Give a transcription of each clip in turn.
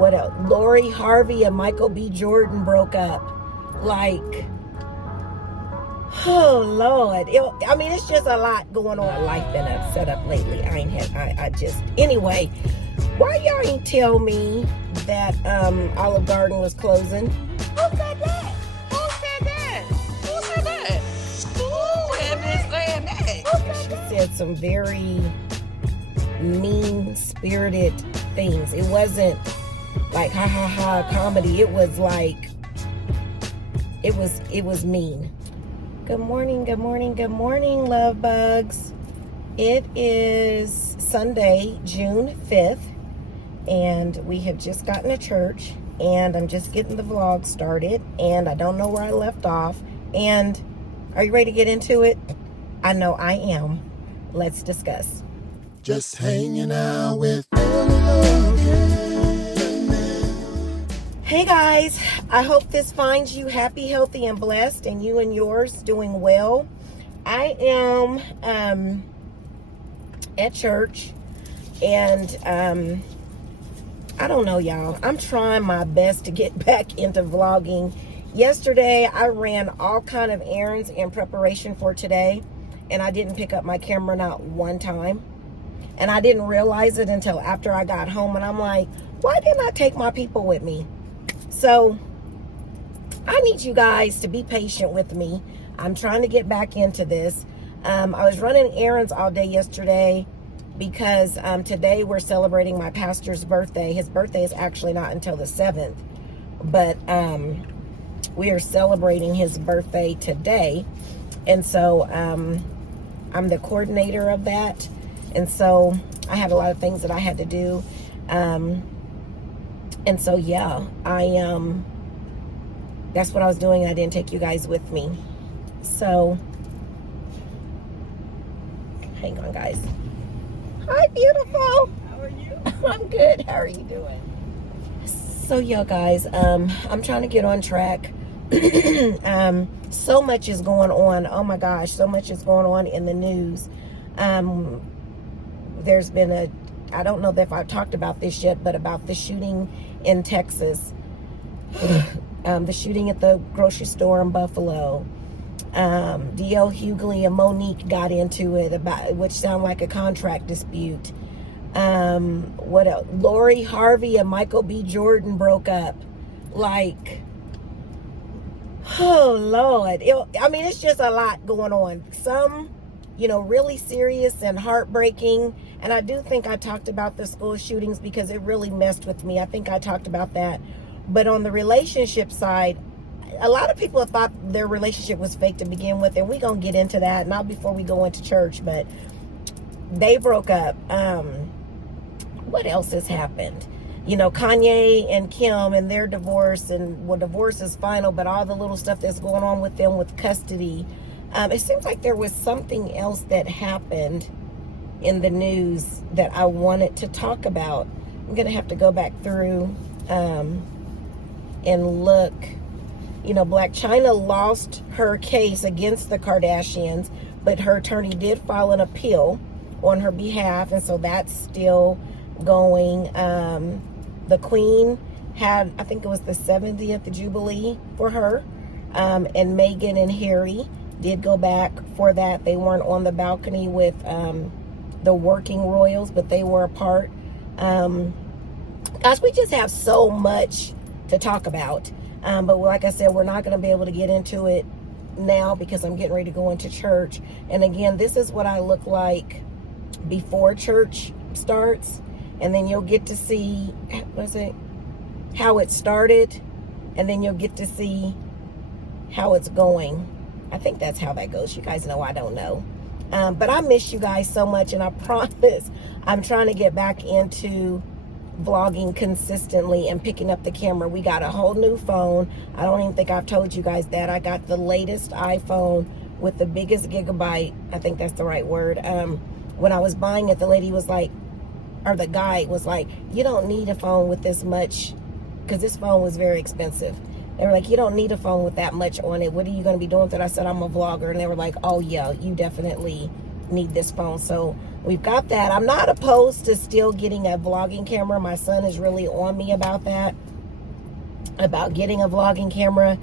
what else? Lori Harvey and Michael B. Jordan broke up. Like, oh Lord. I mean, it's just a lot going on. Life been set up lately. Anyway, why y'all ain't tell me that Olive Garden was closing? Who said that? Who said that? Who said that? Who am I saying that? She said some very mean-spirited things. It wasn't like ha ha ha comedy. It was like it was mean. Good morning, good morning, good morning, love bugs. It is Sunday, June 5th, and we have just gotten to church, and I'm just getting the vlog started, and I don't know where I left off. And are you ready to get into it? I know I am. Let's discuss. Just hanging out with Logan. Hey guys, I hope this finds you happy, healthy, and blessed, and you and yours doing well. I am at church, and I don't know, y'all. I'm trying my best to get back into vlogging. Yesterday, I ran all kind of errands in preparation for today, and I didn't pick up my camera not one time. And I didn't realize it until after I got home, and I'm like, why didn't I take my people with me? So I need you guys to be patient with me. I'm trying to get back into this. I was running errands all day yesterday because today we're celebrating my pastor's birthday. His birthday is actually not until the 7th, but we are celebrating his birthday today. And so I'm the coordinator of that. And so I had a lot of things that I had to do. And so, yeah, that's what I was doing. I didn't take you guys with me. So, hang on, guys. Hi, beautiful. How are you? I'm good. How are you doing? So, yeah, guys, I'm trying to get on track. So much is going on. Oh, my gosh. So much is going on in the news. There's been I don't know if I've talked about this yet, but about the shooting in Texas, the shooting at the grocery store in Buffalo. D.L. Hughley and Monique got into it, which sounded like a contract dispute. What else? Lori Harvey and Michael B. Jordan broke up. Like, oh Lord. I mean, it's just a lot going on. Some, really serious and heartbreaking. And I do think I talked about the school shootings because it really messed with me. I think I talked about that. But on the relationship side, a lot of people have thought their relationship was fake to begin with. And we're going to get into that, not before we go into church, but they broke up. What else has happened? Kanye and Kim and their divorce, and divorce is final, but all the little stuff that's going on with them with custody. It seems like there was something else that happened in the news that I wanted to talk about. I'm going to have to go back through and look. Blac Chyna lost her case against the Kardashians, but her attorney did file an appeal on her behalf, and so that's still going. The Queen had, I think it was the 70th Jubilee for her, and Meghan and Harry did go back for that. They weren't on the balcony with the working royals, but they were a part. Gosh, we just have so much to talk about. But like I said, we're not going to be able to get into it now because I'm getting ready to go into church. And again, this is what I look like before church starts. And then you'll get to see, how it started. And then you'll get to see how it's going. I think that's how that goes. You guys know I don't know. But I miss you guys so much, and I promise I'm trying to get back into vlogging consistently and picking up the camera. We got a whole new phone. I don't even think I've told you guys that. I got the latest iPhone with the biggest gigabyte. I think that's the right word. When I was buying it, the lady was like, or the guy was like, you don't need a phone with this much, because this phone was very expensive. They were like, you don't need a phone with that much on it. What are you going to be doing with it? I said, I'm a vlogger. And they were like, oh, yeah, you definitely need this phone. So we've got that. I'm not opposed to still getting a vlogging camera. My son is really on me about that, about getting a vlogging camera.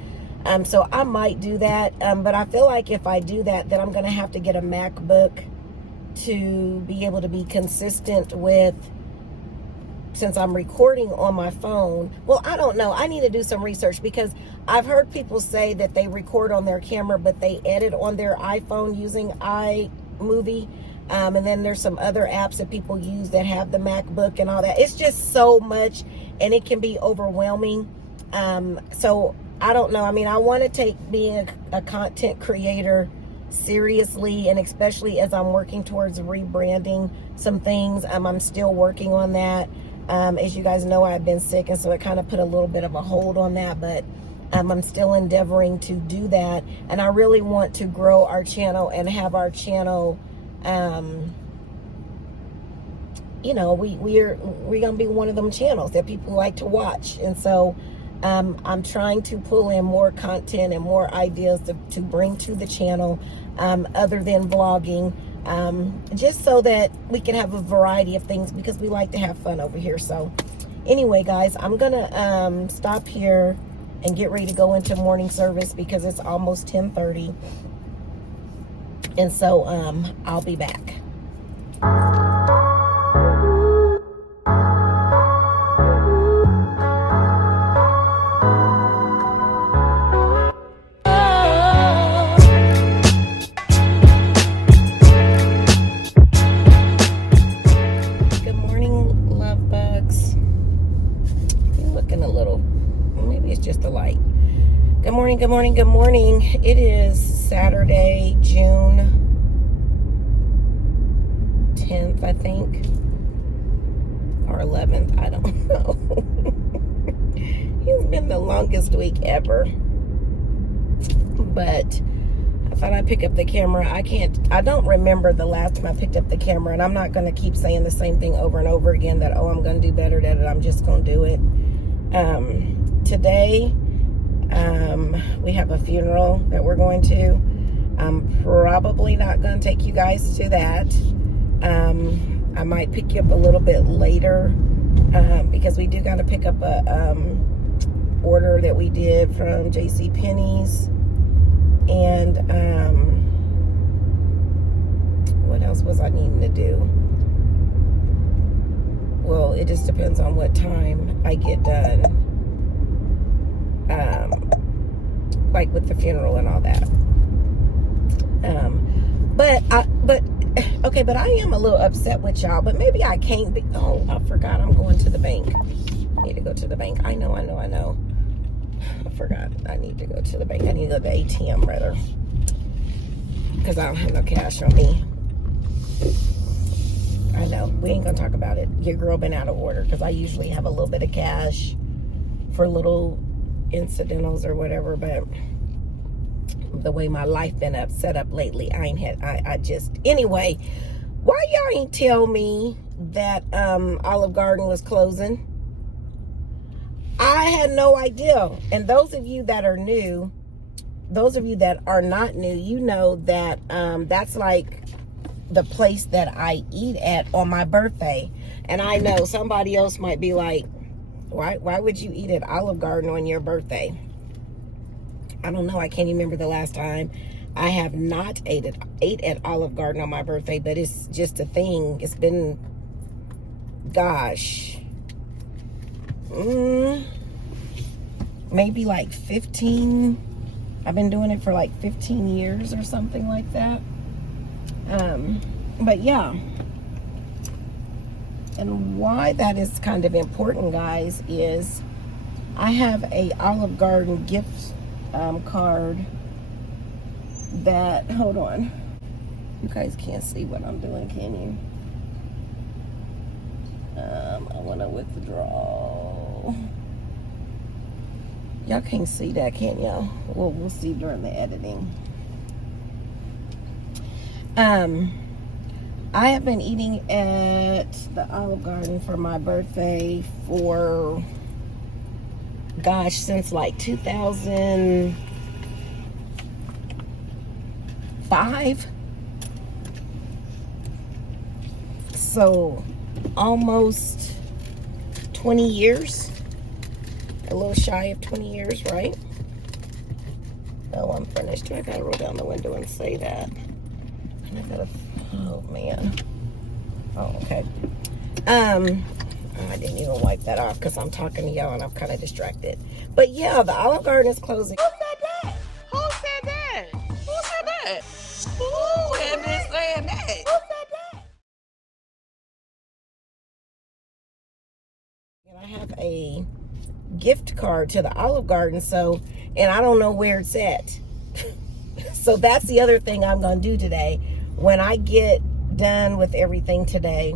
So I might do that. But I feel like if I do that, then I'm going to have to get a MacBook to be able to be consistent with, since I'm recording on my phone. Well, I don't know. I need to do some research, because I've heard people say that they record on their camera, but they edit on their iPhone using iMovie. And then there's some other apps that people use that have the MacBook and all that. It's just so much, and it can be overwhelming. So I don't know. I mean, I want to take being a content creator seriously, and especially as I'm working towards rebranding some things. I'm still working on that. As you guys know, I've been sick, and so it kind of put a little bit of a hold on that, but I'm still endeavoring to do that. And I really want to grow our channel and have our channel, you know, we're gonna be one of them channels that people like to watch. And so I'm trying to pull in more content and more ideas to bring to the channel, other than vlogging, just so that we can have a variety of things, because we like to have fun over here. So anyway, guys, I'm gonna stop here and get ready to go into morning service, because it's almost 10:30. And so I'll be back. Good morning. It is Saturday, June 10th, I think, or 11th. I don't know. It's been the longest week ever. But I thought I'd pick up the camera. I don't remember the last time I picked up the camera, and I'm not going to keep saying the same thing over and over again, that, oh, I'm going to do better at it. I'm just going to do it. Today, we have a funeral that we're going to. I'm probably not going to take you guys to that. I might pick you up a little bit later, because we do got to pick up a order that we did from JCPenney's. And what else was I needing to do? Well, it just depends on what time I get done. Like with the funeral and all that. But I am a little upset with y'all, but maybe I can't be. Oh, I forgot I'm going to the bank. I need to go to the bank. I know. I forgot I need to go to the bank. I need to go to the ATM rather, because I don't have no cash on me. I know, we ain't gonna talk about it. Your girl been out of order, because I usually have a little bit of cash for little incidentals or whatever, but the way my life been set up lately, anyway, why y'all ain't tell me that Olive Garden was closing? I had no idea. And those of you that are new, those of you that are not new, you know that that's like the place that I eat at on my birthday. And I know somebody else might be like, why would you eat at Olive Garden on your birthday? I don't know. I can't even remember the last time I have not ate at Olive Garden on my birthday, but it's just a thing. It's been, gosh, maybe like 15. I've been doing it for like 15 years or something like that. But yeah. And why that is kind of important, guys, is I have a Olive Garden gift card that, hold on. You guys can't see what I'm doing, can you? I want to withdraw. Y'all can't see that, can y'all? Well, we'll see during the editing. I have been eating at the Olive Garden for my birthday for, gosh, since like 2005. So almost 20 years, a little shy of 20 years, right? Oh, I'm finished. I gotta roll down the window and say that. And I gotta, oh man. Oh, okay. I didn't even wipe that off because I'm talking to y'all and I'm kind of distracted. But yeah, the Olive Garden is closing. Who said that? Who said that? Who said that? Who had been saying that? Who said that? And I have a gift card to the Olive Garden, so, and I don't know where it's at. So that's the other thing I'm going to do today. When I get done with everything today,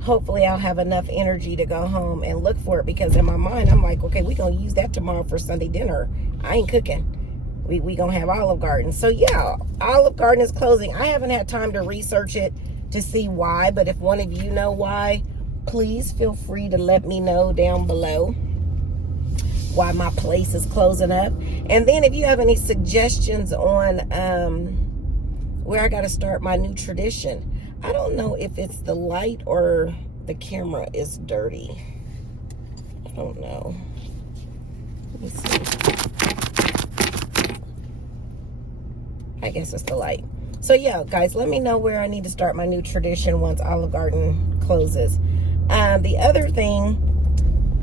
hopefully I'll have enough energy to go home and look for it, because in my mind I'm like, okay, we're gonna use that tomorrow for Sunday dinner. I ain't cooking. We gonna have Olive Garden. So yeah, Olive Garden is closing. I haven't had time to research it to see why, but if one of you know why, please feel free to let me know down below why my place is closing up. And then if you have any suggestions on where I gotta start my new tradition. I don't know if it's the light or the camera is dirty. I don't know. Let me see. I guess it's the light. So yeah, guys, let me know where I need to start my new tradition once Olive Garden closes. The other thing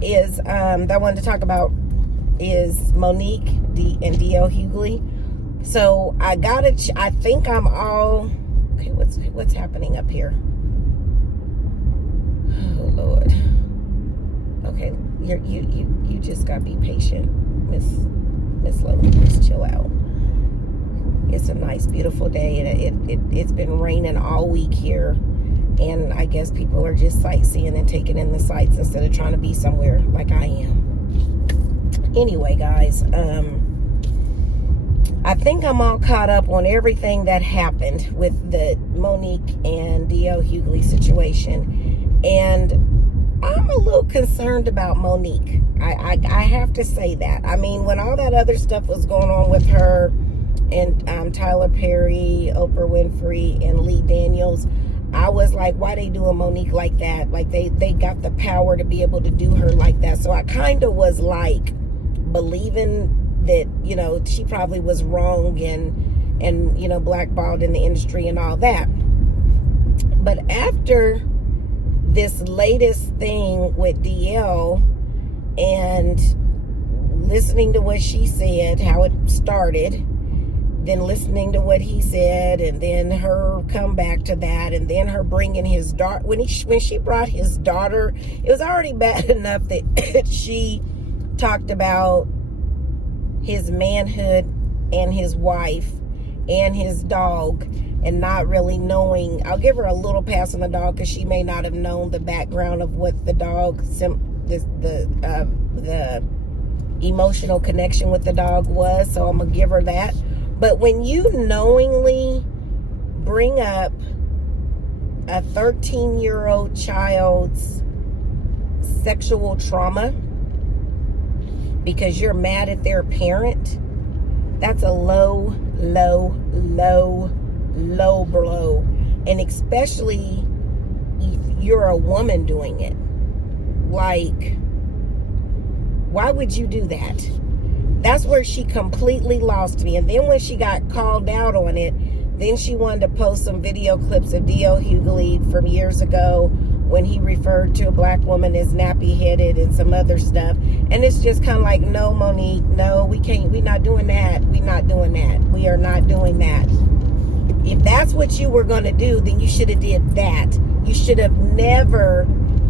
is that I wanted to talk about is Monique and D.L. Hughley. So I think I'm all... Okay, what's happening up here? Oh Lord. Okay, you just gotta be patient, Miss Logan. Just chill out. It's a nice, beautiful day, and it's been raining all week here, and I guess people are just sightseeing and taking in the sights instead of trying to be somewhere like I am. Anyway, guys, I think I'm all caught up on everything that happened with the Monique and D.L. Hughley situation. And I'm a little concerned about Monique. I have to say that. I mean, when all that other stuff was going on with her and Tyler Perry, Oprah Winfrey, and Lee Daniels, I was like, why they doing Monique like that? Like they got the power to be able to do her like that. So I kind of was like believing that, you know, she probably was wrong and you know, blackballed in the industry and all that. But after this latest thing with DL and listening to what she said, how it started, then listening to what he said, and then her come back to that, and then her bringing his daughter, when she brought his daughter, it was already bad enough that she talked about his manhood and his wife and his dog, and not really knowing. I'll give her a little pass on the dog because she may not have known the background of what the dog, the emotional connection with the dog was. So I'm gonna give her that. But when you knowingly bring up a 13-year-old child's sexual trauma because you're mad at their parent, that's a low blow. And especially if you're a woman doing it. Like, why would you do that? That's where she completely lost me. And then when she got called out on it, then she wanted to post some video clips of D.L. Hughley from years ago when he referred to a black woman as nappy-headed and some other stuff. And it's just kind of like, no, Monique, no, we can't, we're not doing that. We're not doing that. We are not doing that. If that's what you were going to do, then you should have did that. You should have never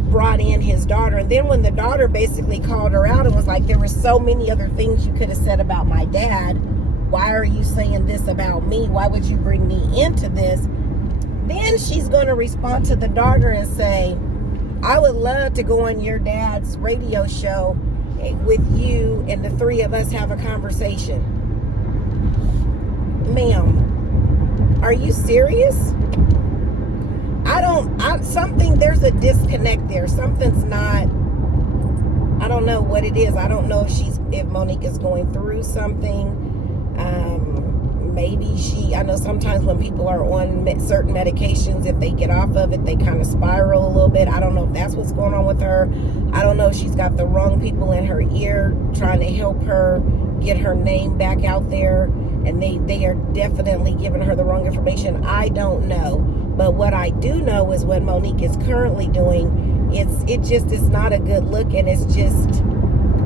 brought in his daughter. And then when the daughter basically called her out and was like, there were so many other things you could have said about my dad. Why are you saying this about me? Why would you bring me into this? Then she's going to respond to the daughter and say, I would love to go on your dad's radio show with you and the three of us have a conversation. Ma'am, are you serious? There's a disconnect there. Something's not, I don't know what it is. I don't know if Monique is going through something. maybe I know sometimes when people are on certain medications, if they get off of it, they kind of spiral a little bit. I don't know if that's what's going on with her. I don't know if she's got the wrong people in her ear trying to help her get her name back out there, and they are definitely giving her the wrong information. I don't know. But what I do know is what Monique is currently doing, it just is not a good look, and it's just,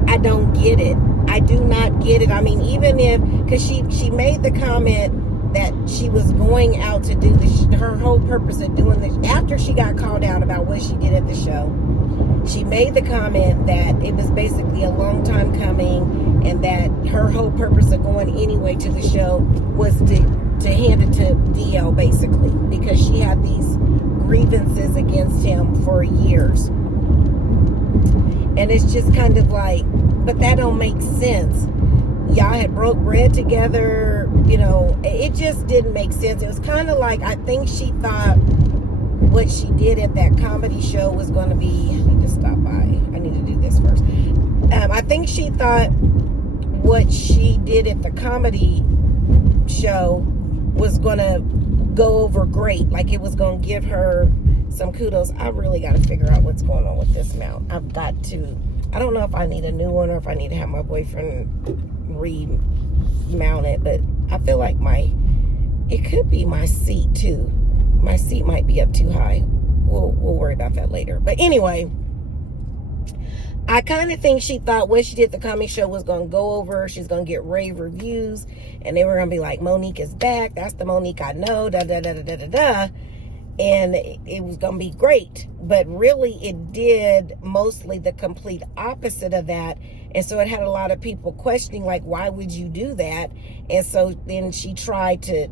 I don't get it. I do not get it. I mean, even if, because she made the comment that she was going out to do this, her whole purpose of doing this, after she got called out about what she did at the show, she made the comment that it was basically a long time coming, and that her whole purpose of going anyway to the show was to hand it to DL, basically, because she had these grievances against him for years. And it's just kind of like, but that don't make sense. Y'all had broke bread together, you know, it just didn't make sense. It was kind of like, I think she thought what she did at that comedy show was going to be, I need to stop by. I need to do this first. I think she thought what she did at the comedy show was going to go over great. Like it was going to give her some kudos. I really got to figure out what's going on with this mount. I've got to, I don't know if I need a new one or if I need to have my boyfriend remount it, but I feel like it could be my seat too. My seat might be up too high. We'll worry about that later. But anyway, I kind of think she thought what she did at the comedy show was going to go over. She's going to get rave reviews, and they were going to be like, Monique is back. That's the Monique I know, da da da da da da da. And it was going to be great. But really, it did mostly the complete opposite of that. And so it had a lot of people questioning, like, why would you do that? And so then she tried to,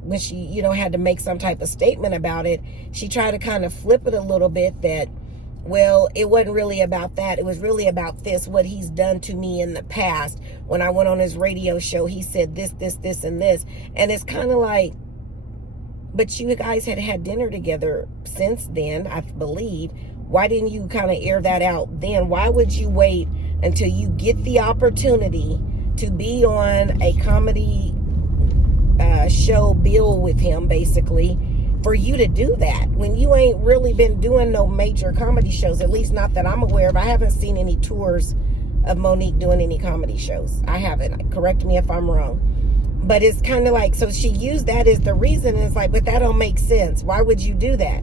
when she, you know, had to make some type of statement about it, she tried to kind of flip it a little bit that, well, it wasn't really about that. It was really about this, what he's done to me in the past. When I went on his radio show, he said this, this, this, and this. And it's kind of like, but you guys had dinner together since then, I believe. Why didn't you kind of air that out then? Why would you wait until you get the opportunity to be on a comedy show bill with him, basically, for you to do that when you ain't really been doing no major comedy shows, at least not that I'm aware of. I haven't seen any tours of Monique doing any comedy shows. I haven't. Correct me if I'm wrong. But it's kind of like, so she used that as the reason, and it's like, but that don't make sense. Why would you do that?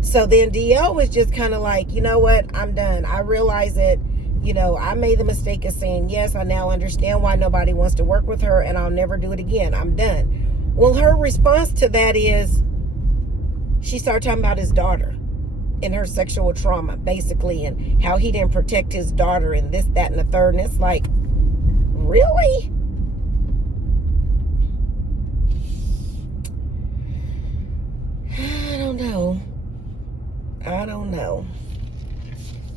So then DL was just kind of like, you know what? I'm done. I realize that, you know, I made the mistake of saying yes. I now understand why nobody wants to work with her, and I'll never do it again. I'm done. Well, her response to that is she started talking about his daughter and her sexual trauma, basically, and how he didn't protect his daughter and this, that, and the third. And it's like, really? I don't know.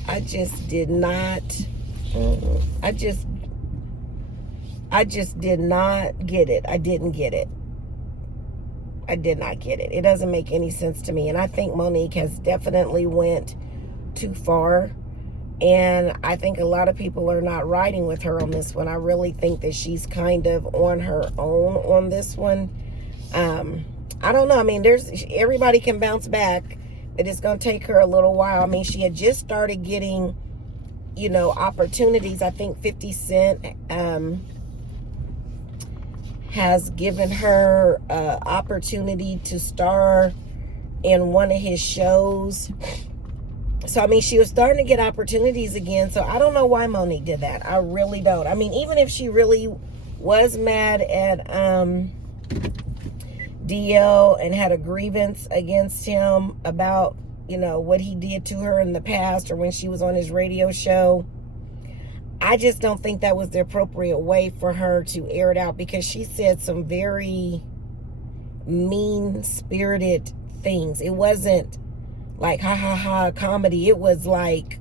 I just did not. I just did not get it. I didn't get it. I did not get it. It doesn't make any sense to me. And I think Monique has definitely went too far. And I think a lot of people are not riding with her on this one. I really think that she's kind of on her own on this one. I don't know. I mean, everybody can bounce back, but it's going to take her a little while. I mean, she had just started getting, you know, opportunities. I think 50 Cent has given her opportunity to star in one of his shows. So, I mean, she was starting to get opportunities again. So, I don't know why Monique did that. I really don't. I mean, even if she really was mad at DL and had a grievance against him about, you know, what he did to her in the past or when she was on his radio show, I just don't think that was the appropriate way for her to air it out, because she said some very mean-spirited things. It wasn't like ha ha ha comedy. It was like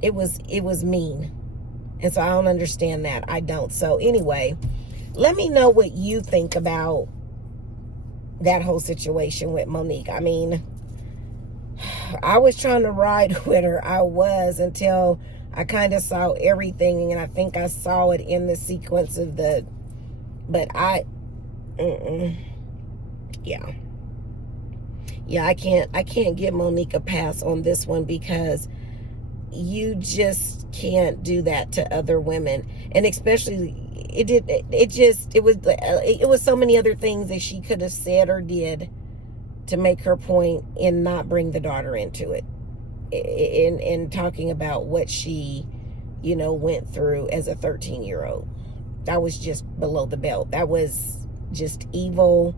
it was mean. And so I don't understand that. I don't. So anyway, let me know what you think about that whole situation with Monique. I mean, I was trying to ride with her. I was, until I kind of saw everything, and I think I saw it in the sequence of but Yeah. Yeah, I can't give Monique a pass on this one, because you just can't do that to other women. And especially, it was so many other things that she could have said or did to make her point and not bring the daughter into it. In talking about what she, went through as a 13-year-old. That was just below the belt. That was just evil.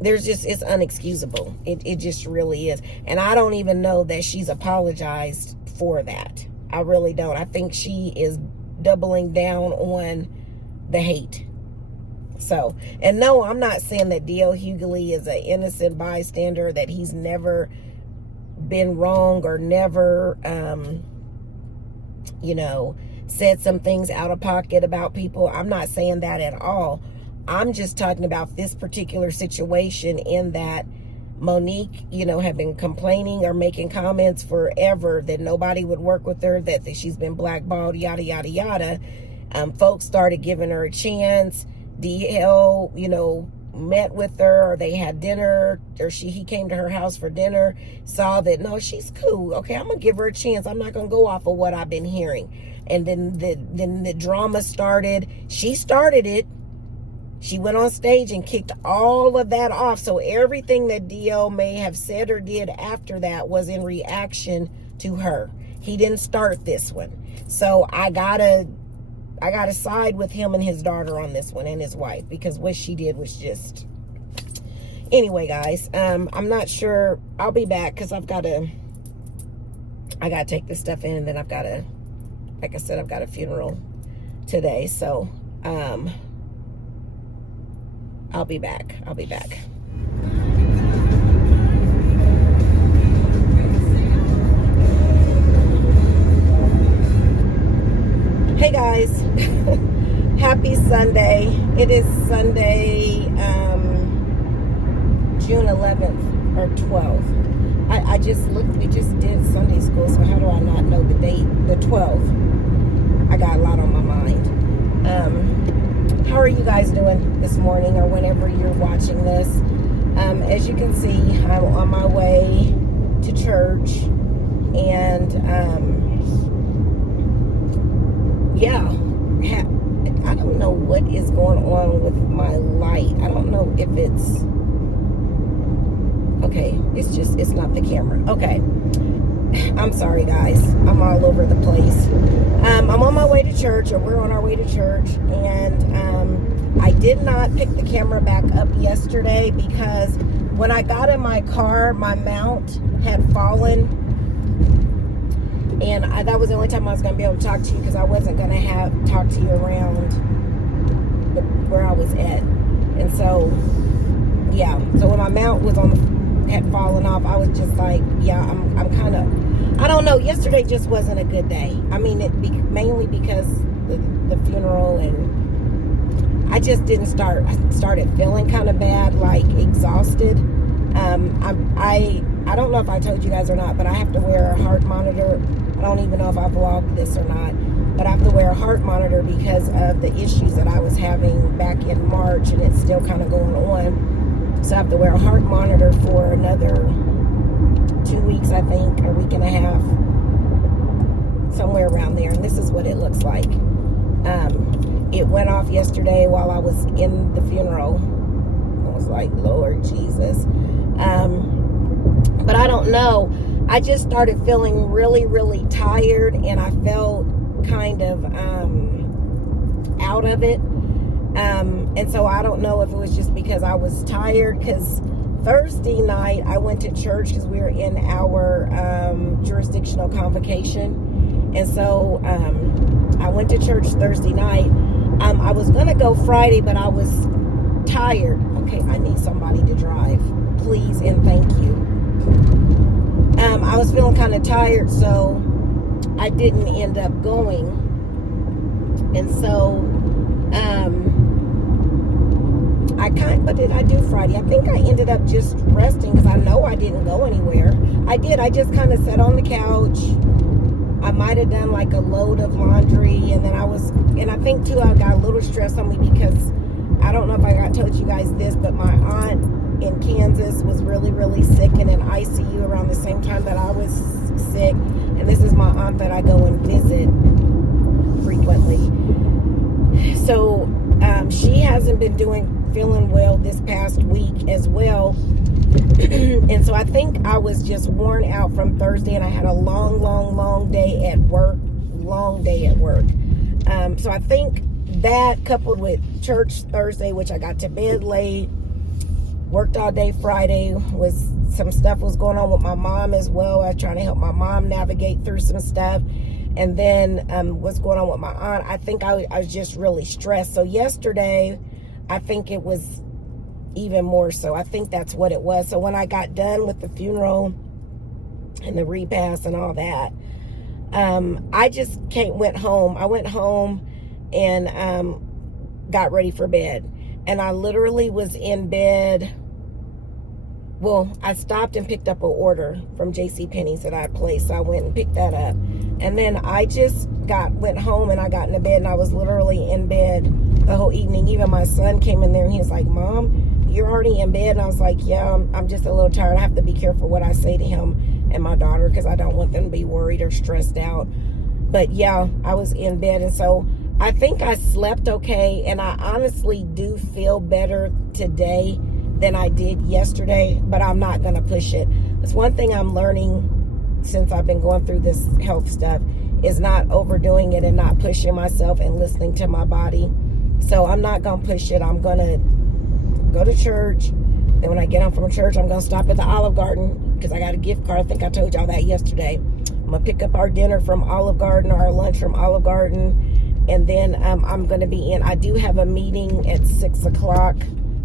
It's unexcusable. It just really is. And I don't even know that she's apologized for that. I really don't. I think she is doubling down on the hate. So, and no, I'm not saying that D.L. Hughley is an innocent bystander, that he's never been wrong or never, said some things out of pocket about people. I'm not saying that at all. I'm just talking about this particular situation, in that Monique, had been complaining or making comments forever that nobody would work with her, that she's been blackballed, yada, yada, yada. Folks started giving her a chance. DL, met with her, or they had dinner, or he came to her house for dinner, saw that, no, she's cool. Okay, I'm going to give her a chance. I'm not going to go off of what I've been hearing. And then the drama started. She started it. She went on stage and kicked all of that off. So everything that DL may have said or did after that was in reaction to her. He didn't start this one. So I gotta side with him and his daughter on this one, and his wife, because what she did was just... Anyway, guys, I'm not sure. I'll be back, because I gotta take this stuff in, and then I've got to, like I said, I've got a funeral today. So, I'll be back. Hey guys, happy Sunday. It is Sunday, June 11th or 12th. I just looked, we just did Sunday school, so how do I not know the date? The 12th. I got a lot on my mind. How are you guys doing this morning, or whenever you're watching this? As you can see, I'm on my way to church, and yeah, I don't know what is going on with my light. I don't know if it's okay. It's not the camera. Okay, I'm sorry, guys. I'm all over the place. I'm on my way to church, or we're on our way to church, and I did not pick the camera back up yesterday, because when I got in my car, my mount had fallen, and that was the only time I was going to be able to talk to you, because I wasn't going to talk to you around where I was at. And so, yeah, so when my mount was had fallen off, I was just like, yeah, I'm kind of, I don't know, yesterday just wasn't a good day. I mean, mainly because the funeral, and I just didn't I started feeling kind of bad, like exhausted. I don't know if I told you guys or not, but I have to wear a heart monitor. I don't even know if I vlogged this or not, but I have to wear a heart monitor because of the issues that I was having back in March, and it's still kind of going on. So I have to wear a heart monitor for another 2 weeks, I think, a week and a half, somewhere around there. And this is what it looks like. It went off yesterday while I was in the funeral. I was like, Lord Jesus. But I don't know. I just started feeling really, really tired, and I felt kind of out of it. And so I don't know if it was just because I was tired, because Thursday night I went to church, because we were in our jurisdictional convocation. And so I went to church Thursday night. I was going to go Friday, but I was tired. Okay, I need somebody to drive, please and thank you. I was feeling kind of tired, so I didn't end up going. And so what did I do Friday? I think I ended up just resting, because I know I didn't go anywhere. I just kind of sat on the couch. I might have done like a load of laundry, and then I think too, I got a little stressed on me because I don't know if I told you guys this, but my aunt in Kansas was really, really sick and in ICU around the same time that I was sick. And this is my aunt that I go and visit frequently. So she hasn't been feeling well this past week as well. And so I think I was just worn out from Thursday, and I had a long day at work. So I think that, coupled with church Thursday, which I got to bed late, worked all day Friday, some stuff was going on with my mom as well. I was trying to help my mom navigate through some stuff. And then what's going on with my aunt, I think I was just really stressed. So yesterday, I think it was even more so. I think that's what it was. So when I got done with the funeral and the repast and all that, I just went home. I went home and got ready for bed. And I literally was in bed. Well, I stopped and picked up an order from JCPenney's that I placed. So I went and picked that up. And then I just went home and I got into bed, and I was literally in bed the whole evening. Even my son came in there and he was like, "Mom, you're already in bed?" And I was like, "Yeah, I'm just a little tired. I have to be careful what I say to him and my daughter because I don't want them to be worried or stressed out." But yeah, I was in bed. And so I think I slept okay. And I honestly do feel better today than I did yesterday, but I'm not going to push it. That's one thing I'm learning since I've been going through this health stuff, is not overdoing it and not pushing myself and listening to my body. So I'm not going to push it. I'm going to go to church. Then when I get home from church, I'm going to stop at the Olive Garden because I got a gift card. I think I told y'all that yesterday. I'm going to pick up our dinner from Olive Garden, or our lunch from Olive Garden. And then I'm going to be in. I do have a meeting at 6 o'clock,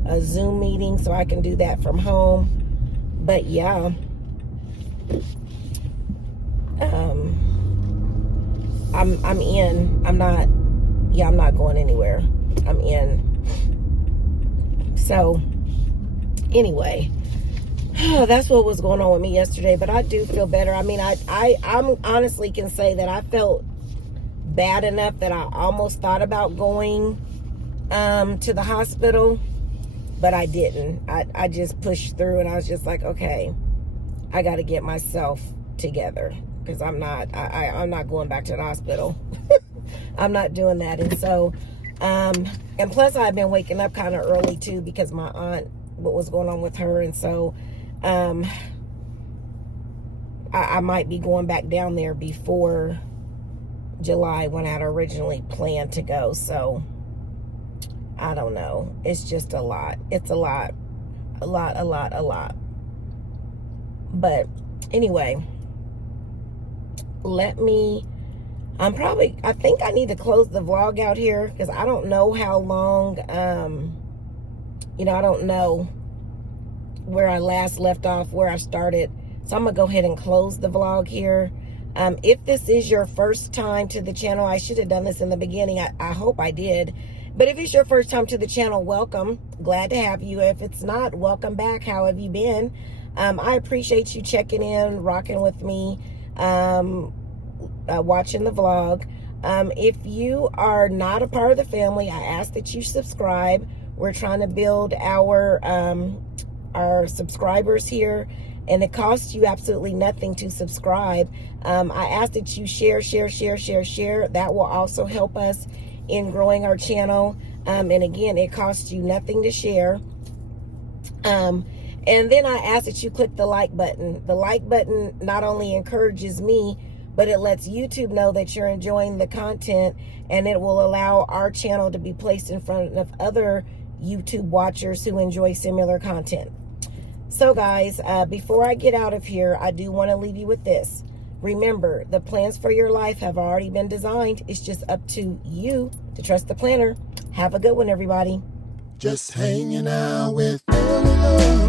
a Zoom meeting, so I can do that from home. But yeah, I'm in. I'm not going anywhere. I'm in. So anyway, that's what was going on with me yesterday, but I do feel better. I mean, I'm honestly can say that I felt bad enough that I almost thought about going to the hospital, but I didn't. I just pushed through, and I was just like, okay, I got to get myself together because I'm not going back to the hospital. I'm not doing that. And so, and plus I've been waking up kind of early too because my aunt, what was going on with her. And so, I might be going back down there before July when I had originally planned to go. So I don't know. It's just a lot. It's a lot. But anyway, I think I need to close the vlog out here because I don't know how long, I don't know where I last left off, where I started. So I'm going to go ahead and close the vlog here. If this is your first time to the channel, I should have done this in the beginning. I hope I did. But if it's your first time to the channel, welcome. Glad to have you. If it's not, welcome back. How have you been? I appreciate you checking in, rocking with me, watching the vlog. If you are not a part of the family, I ask that you subscribe. We're trying to build our subscribers here, and it costs you absolutely nothing to subscribe. I ask that you share. That will also help us in growing our channel. And again, it costs you nothing to share. And then I ask that you click the like button. The like button not only encourages me, but it lets YouTube know that you're enjoying the content, and it will allow our channel to be placed in front of other YouTube watchers who enjoy similar content. So guys, before I get out of here, I do want to leave you with this. Remember, the plans for your life have already been designed. It's just up to you to trust the planner. Have a good one, everybody. Just hanging out with Logan.